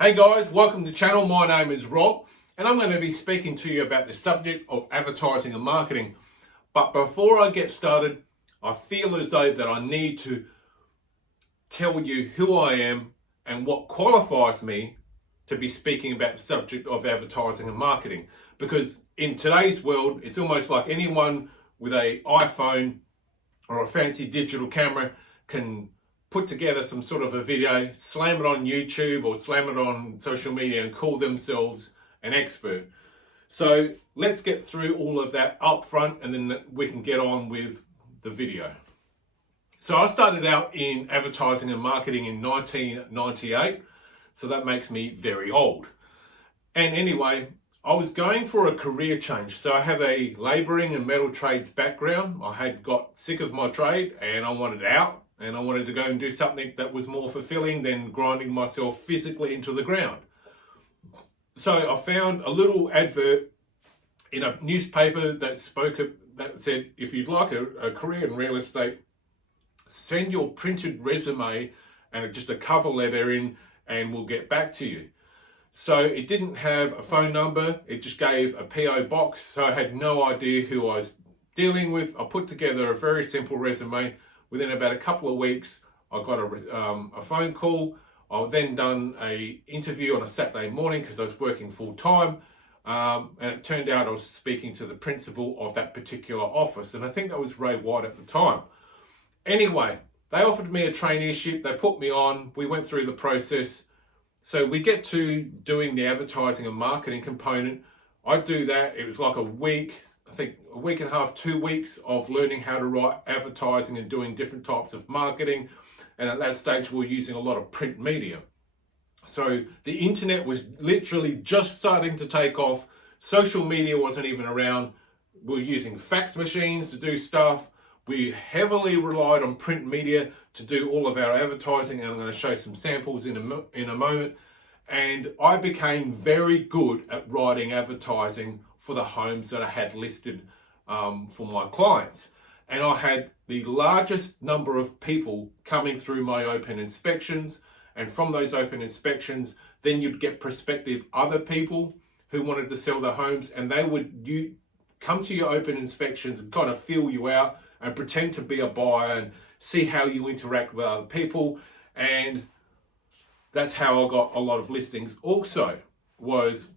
Hey guys, welcome to the channel. My name is Rob and I'm going to be speaking to you about the subject of advertising and marketing. But before I get started, I feel as though that I need to tell you who I am and what qualifies me to be speaking about the subject of advertising and marketing. Because in today's world, it's almost like anyone with an iPhone or a fancy digital camera can put together some sort of a video, slam it on YouTube or slam it on social media and call themselves an expert. So let's get through all of that up front and then we can get on with the video. So I started out in advertising and marketing in 1998, so that makes me very old. And anyway, I was going for a career change. So I have a labouring and metal trades background. I had got sick of my trade and I wanted out. And I wanted to go and do something that was more fulfilling than grinding myself physically into the ground. So I found a little advert in a newspaper that said, if you'd like a career in real estate, send your printed resume and just a cover letter in and we'll get back to you. So it didn't have a phone number, it just gave a PO box. So I had no idea who I was dealing with. I put together a very simple resume. Within about a couple of weeks, I got a phone call. I then done an interview on a Saturday morning because I was working full time. And it turned out I was speaking to the principal of that particular office. And I think that was Ray White at the time. Anyway, they offered me a traineeship. They put me on. We went through the process. So we get to doing the advertising and marketing component. I do that. It was like a week. I think a week and a half, 2 weeks of learning how to write advertising and doing different types of marketing. And at that stage, we were using a lot of print media. So the internet was literally just starting to take off. Social media wasn't even around. We were using fax machines to do stuff. We heavily relied on print media to do all of our advertising. And I'm going to show some samples in a moment. And I became very good at writing advertising for the homes that I had listed for my clients. And I had the largest number of people coming through my open inspections. And from those open inspections, then you'd get prospective other people who wanted to sell their homes, and they would come to your open inspections and kind of feel you out and pretend to be a buyer and see how you interact with other people. And that's how I got a lot of listings. Also was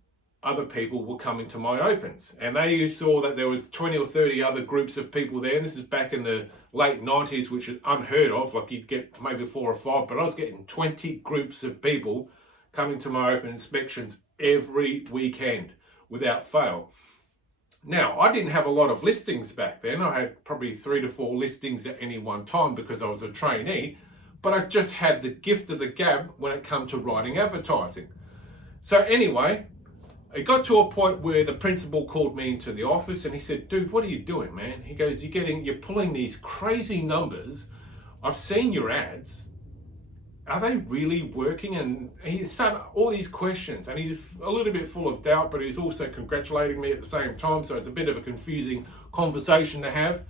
other people were coming to my opens, and they saw that there was 20 or 30 other groups of people there. And this is back in the late 90s, which is unheard of. Like you'd get maybe 4 or 5, but I was getting 20 groups of people coming to my open inspections every weekend without fail. Now, I didn't have a lot of listings back then. I had probably 3 to 4 listings at any one time because I was a trainee, but I just had the gift of the gab when it came to writing advertising. So anyway, it got to a point where the principal called me into the office and he said, "Dude, what are you doing, man?" He goes, "You're pulling these crazy numbers. I've seen your ads. Are they really working?" And he started all these questions, and he's a little bit full of doubt, but he's also congratulating me at the same time. So it's a bit of a confusing conversation to have.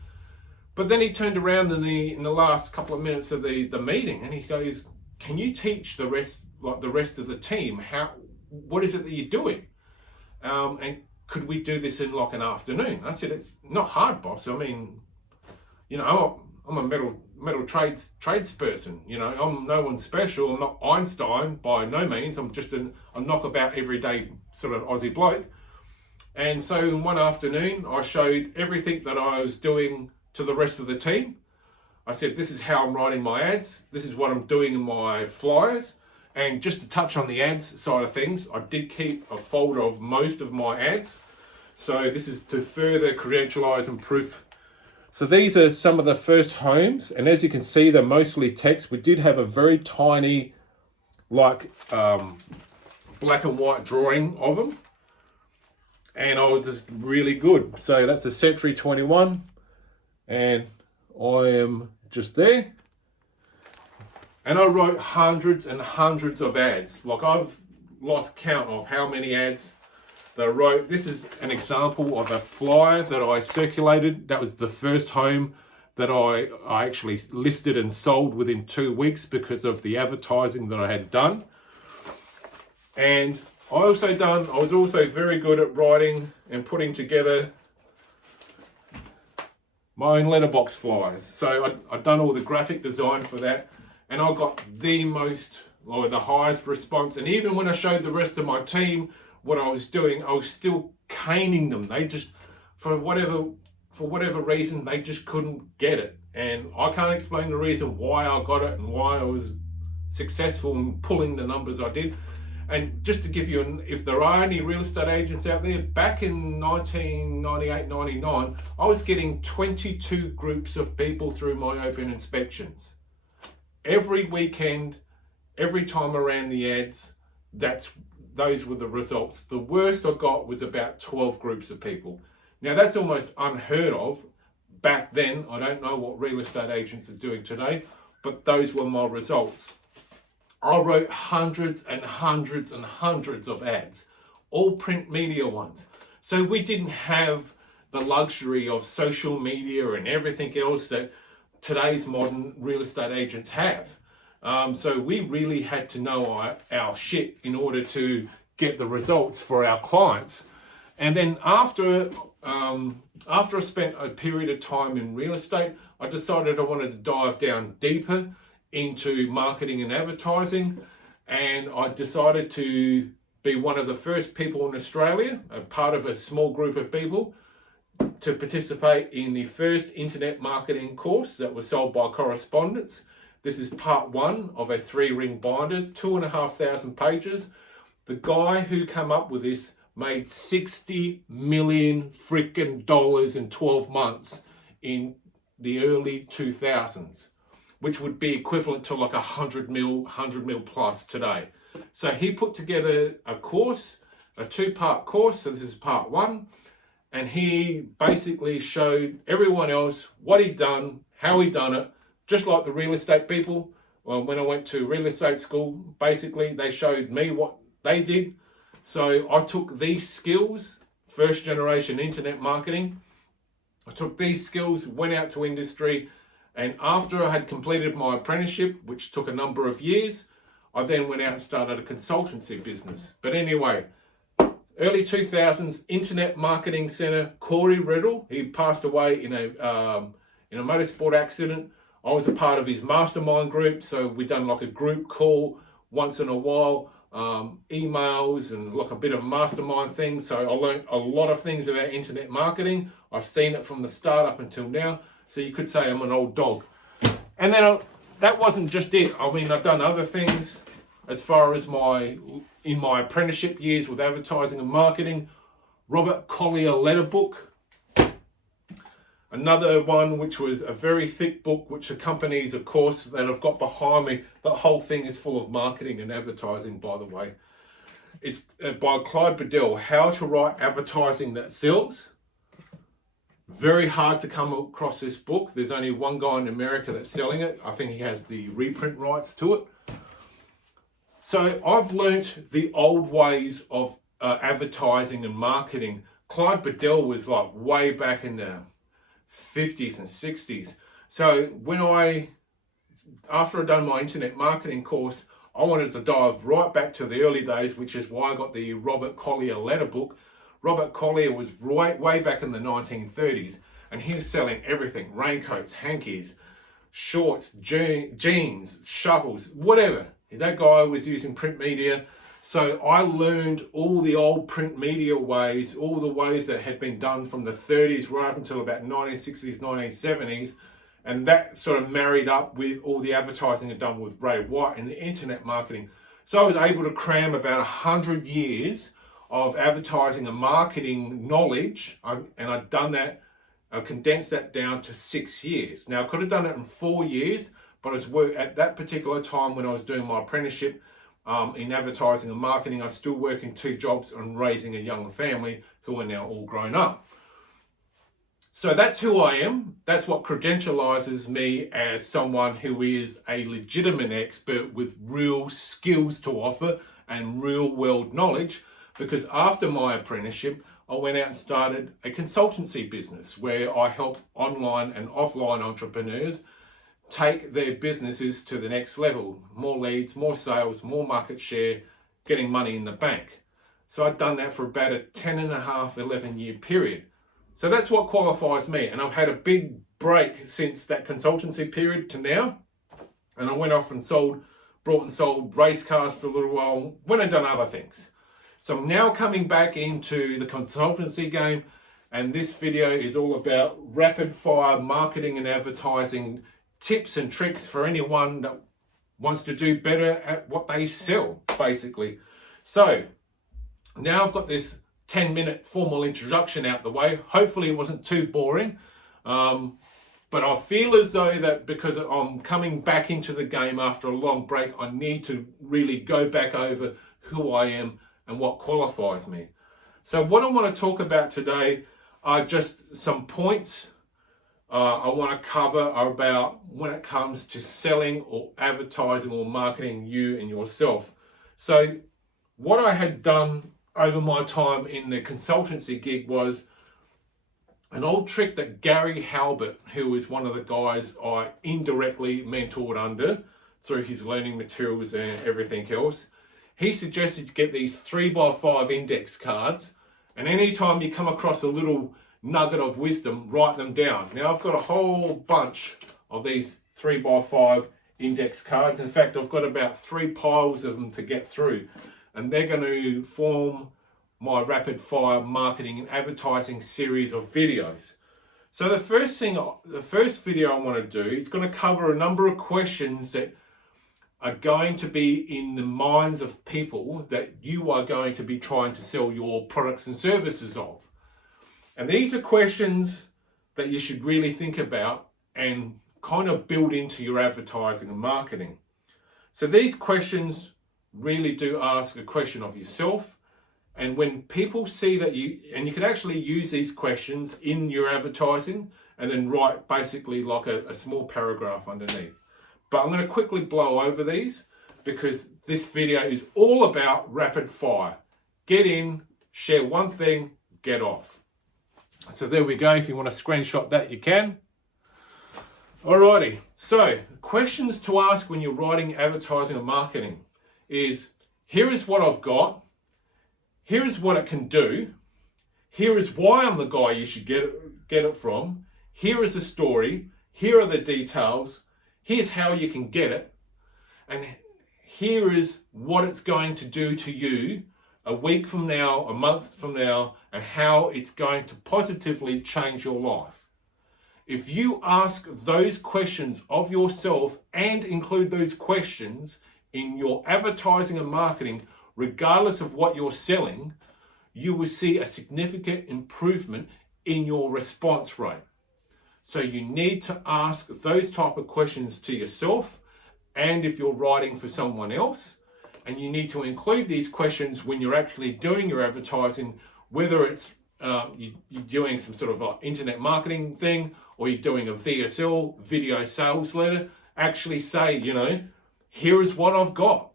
But then he turned around in the last couple of minutes of the meeting, and he goes, "Can you teach the rest of the team what is it that you're doing? And could we do this in like an afternoon?" I said, "It's not hard, boss. I mean, I'm a metal tradesperson. I'm no one special. I'm not Einstein by no means. I'm just a knockabout everyday sort of Aussie bloke." And so in one afternoon, I showed everything that I was doing to the rest of the team. I said, "This is how I'm writing my ads. This is what I'm doing in my flyers." And just to touch on the ads side of things, I did keep a folder of most of my ads. So this is to further credentialize and proof. So these are some of the first homes. And as you can see, they're mostly text. We did have a very tiny, black and white drawing of them. And I was just really good. So that's a Century 21. And I am just there. And I wrote hundreds and hundreds of ads. Like I've lost count of how many ads that I wrote. This is an example of a flyer that I circulated. That was the first home that I actually listed and sold within 2 weeks because of the advertising that I had done. And I was also very good at writing and putting together my own letterbox flyers. So I'd done all the graphic design for that, and I got the highest response. And even when I showed the rest of my team what I was doing, I was still caning them. They just, for whatever reason, they just couldn't get it. And I can't explain the reason why I got it and why I was successful in pulling the numbers I did. And just to give you, if there are any real estate agents out there, back in 1998, 99, I was getting 22 groups of people through my open inspections. Every weekend, every time I ran the ads, those were the results. The worst I got was about 12 groups of people. Now that's almost unheard of back then. I don't know what real estate agents are doing today, but those were my results. I wrote hundreds and hundreds and hundreds of ads, all print media ones. So we didn't have the luxury of social media and everything else that today's modern real estate agents have. So we really had to know our shit in order to get the results for our clients. And then after I spent a period of time in real estate, I decided I wanted to dive down deeper into marketing and advertising, and I decided to be one of the first people in Australia, a part of a small group of people, to participate in the first internet marketing course that was sold by correspondence. This is part 1 of a 3-ring binder, 2,500 pages. The guy who came up with this made $60 million freaking dollars in 12 months in the early 2000s, which would be equivalent to like 100 mil plus today. So he put together a course, a 2-part course. So this is part 1. And he basically showed everyone else what he'd done, how he'd done it, just like the real estate people. Well, when I went to real estate school, basically they showed me what they did. So I took these skills, first generation internet marketing, I took these skills, went out to industry, and after I had completed my apprenticeship, which took a number of years, I then went out and started a consultancy business. But anyway, early 2000s, Internet Marketing Center, Corey Riddle, he passed away in a motorsport accident. I was a part of his mastermind group, so we done like a group call once in a while, emails and like a bit of mastermind things. So I learned a lot of things about internet marketing. I've seen it from the start up until now. So you could say I'm an old dog. And then that wasn't just it. I mean, I've done other things as far as in my apprenticeship years with advertising and marketing. Robert Collier letter book. Another one which was a very thick book which accompanies a course that I've got behind me. The whole thing is full of marketing and advertising, by the way. It's by Clyde Bedell, How to Write Advertising That Sells. Very hard to come across this book. There's only one guy in America that's selling it. I think he has the reprint rights to it. So I've learnt the old ways of advertising and marketing. Clyde Bedell was like way back in the 50s and 60s. So after I'd done my internet marketing course, I wanted to dive right back to the early days, which is why I got the Robert Collier letter book. Robert Collier was way back in the 1930s, and he was selling everything: raincoats, hankies, shorts, jeans, shovels, whatever. That guy was using print media. So I learned all the old print media ways, all the ways that had been done from the 30s right up until about 1960s, 1970s. And that sort of married up with all the advertising I'd done with Ray White and the internet marketing. So I was able to cram about 100 years of advertising and marketing knowledge, and I'd done that. I condensed that down to 6 years. Now I could have done it in 4 years, but at that particular time when I was doing my apprenticeship in advertising and marketing, I was still working 2 jobs and raising a young family who are now all grown up. So that's who I am. That's what credentializes me as someone who is a legitimate expert with real skills to offer and real world knowledge. Because after my apprenticeship, I went out and started a consultancy business where I helped online and offline entrepreneurs take their businesses to the next level. More leads, more sales, more market share, getting money in the bank. So I'd done that for about a 10 and a half, 11 year period. So that's what qualifies me. And I've had a big break since that consultancy period to now. And I went off and brought and sold race cars for a little while, went and done other things. So I'm now coming back into the consultancy game, and this video is all about rapid fire marketing and advertising tips and tricks for anyone that wants to do better at what they sell, basically. So now I've got this 10-minute formal introduction out the way. Hopefully it wasn't too boring. But I feel as though that because I'm coming back into the game after a long break, I need to really go back over who I am and what qualifies me. So what I want to talk about today are just some points I want to cover about when it comes to selling or advertising or marketing you and yourself. So what I had done over my time in the consultancy gig was an old trick that Gary Halbert, who is one of the guys I indirectly mentored under through his learning materials and everything else, he suggested you get these 3x5 index cards, and anytime you come across a little nugget of wisdom, write them down. Now I've got a whole bunch of these 3x5 index cards. In fact, I've got about 3 piles of them to get through, and they're going to form my rapid fire marketing and advertising series of videos. So the first video I want to do is going to cover a number of questions that are going to be in the minds of people that you are going to be trying to sell your products and services of. And these are questions that you should really think about and kind of build into your advertising and marketing. So these questions really do ask a question of yourself. And when people see that you can actually use these questions in your advertising and then write basically like a small paragraph underneath. But I'm going to quickly blow over these because this video is all about rapid fire. Get in, share one thing, get off. So there we go. If you want to screenshot that, you can. Alrighty. So questions to ask when you're writing advertising or marketing is, here is what I've got. Here is what it can do. Here is why I'm the guy you should get it from. Here is the story. Here are the details. Here's how you can get it. And here is what it's going to do to you a week from now, a month from now, and how it's going to positively change your life. If you ask those questions of yourself and include those questions in your advertising and marketing, regardless of what you're selling, you will see a significant improvement in your response rate. So you need to ask those type of questions to yourself, and if you're writing for someone else, and you need to include these questions when you're actually doing your advertising, whether it's you're doing some sort of internet marketing thing, or you're doing a VSL, video sales letter. Actually say, here is what I've got.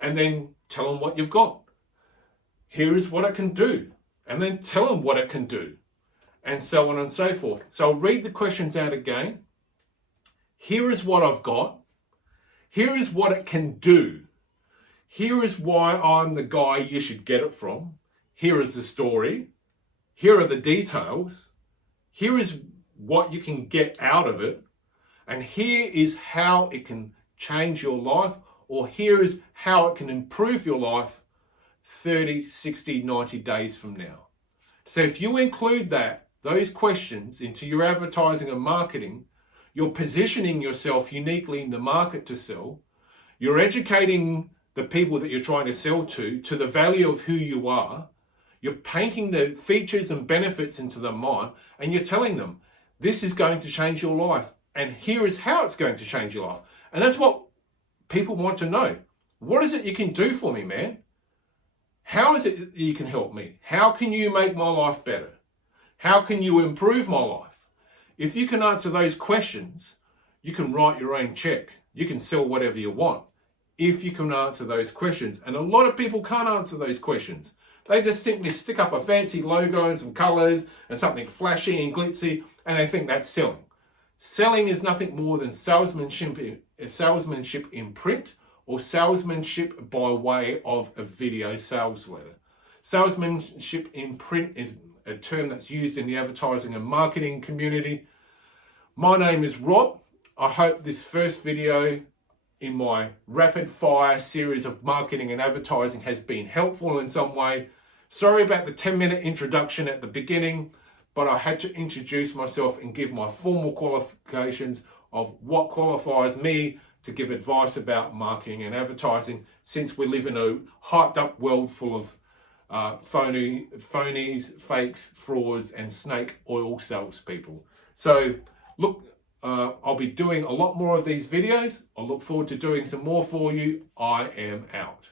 And then tell them what you've got. Here is what it can do. And then tell them what it can do. And so on and so forth. So I'll read the questions out again. Here is what I've got. Here is what it can do. Here is why I'm the guy you should get it from. Here is the story. Here are the details. Here is what you can get out of it. And here is how it can change your life, or here is how it can improve your life 30, 60, 90 days from now. So if you include those questions into your advertising and marketing, you're positioning yourself uniquely in the market to sell. You're educating the people that you're trying to sell to the value of who you are. You're painting the features and benefits into their mind, and you're telling them, this is going to change your life, and here is how it's going to change your life. And that's what people want to know. What is it you can do for me, man? How is it you can help me? How can you make my life better? How can you improve my life? If you can answer those questions, you can write your own check. You can sell whatever you want if you can answer those questions. And a lot of people can't answer those questions. They just simply stick up a fancy logo and some colors and something flashy and glitzy, and they think that's selling. Selling is nothing more than salesmanship in print or salesmanship by way of a video sales letter. Salesmanship in print is a term that's used in the advertising and marketing community. My name is Rob. I hope this first video in my rapid fire series of marketing and advertising has been helpful in some way. Sorry about the 10-minute introduction at the beginning, but I had to introduce myself and give my formal qualifications of what qualifies me to give advice about marketing and advertising, since we live in a hyped up world full of phonies, fakes, frauds, and snake oil salespeople. So look, I'll be doing a lot more of these videos. I look forward to doing some more for you. I am out.